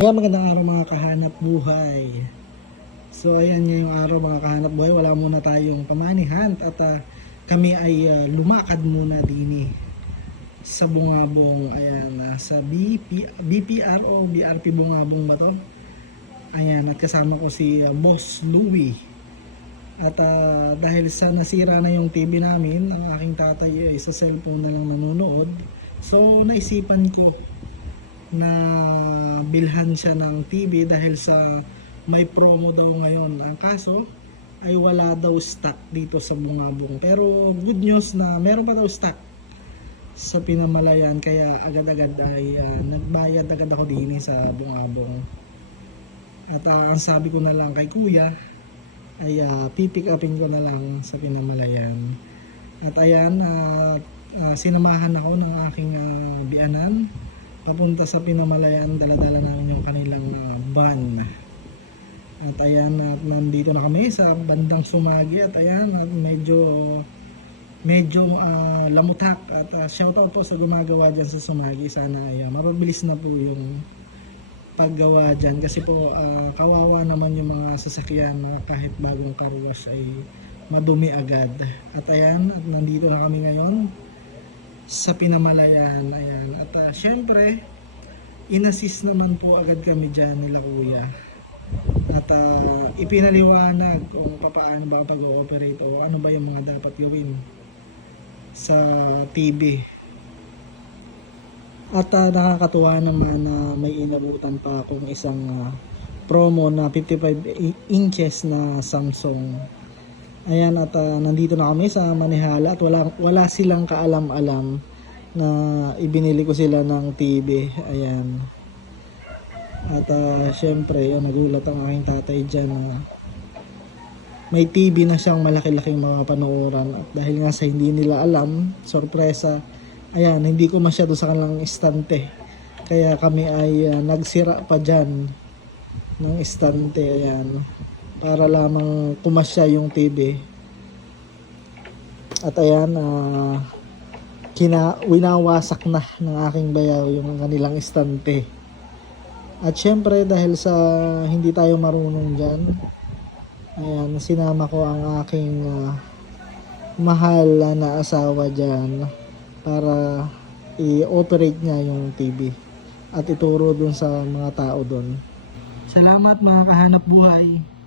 Kaya magandang araw mga kahanap buhay. So ayan ngayong araw mga kahanap buhay, wala muna tayong pamanihan at kami ay lumakad muna din sa Bungabong. Ayan, sa BPR o BRP Bungabong ba to? Ayan, at kasama ko si Boss Louie. At dahil sa nasira na yung TV namin, ang aking tatay ay sa cellphone na lang nanonood. So naisipan ko na bilhan siya ng TV dahil sa may promo daw ngayon. Ang kaso ay wala daw stock dito sa Bungabong. Pero good news na meron pa daw stock sa Pinamalayan, kaya agad-agad ay nagbayad agad ako din sa Bungabong. At ang sabi ko na lang kay kuya ay pipick upin ko na lang sa Pinamalayan. At ayan, sinamahan ako ng aking bianan papunta sa Pinamalayan. Dala-dala namin yung kanilang van. At ayan, at nandito na kami sa bandang Sumagi. At ayan, at medyo lamutak. At shoutout po sa gumagawa dyan sa Sumagi. Sana ay mapabilis na po yung paggawa dyan. Kasi po kawawa naman yung mga sasakyan na kahit bagong car wash ay madumi agad. At ayan, at nandito na kami ngayon sa Pinamalayan. Ayan. At syempre inassist naman po agad kami dyan nila kuya. At ipinaliwanag kung paano ba pag-ooperate o ano ba yung mga dapat gawin sa TV. At nakakatuwa naman na may inabutan pa akong isang promo na 55 inches na Samsung. Ayan, at nandito na kami sa Manihala at wala silang kaalam-alam na ibinili ko sila ng TV. Ayan. At syempre, nagulat ang aking tatay dyan. May TV na siyang malaki-laking mga panooran. At dahil nga sa hindi nila alam, sorpresa, ayan, hindi ko masyado sa kanilang istante. Kaya kami ay nagsira pa dyan ng istante. Ayan, para lamang pumasya yung TV. At ayan, winawasak na ng aking bayaw yung kanilang istante. At syempre dahil sa hindi tayo marunong dyan, ayan, sinama ko ang aking mahal na asawa dyan para i-operate niya yung TV at ituro dun sa mga tao dun. Salamat mga kahanap buhay.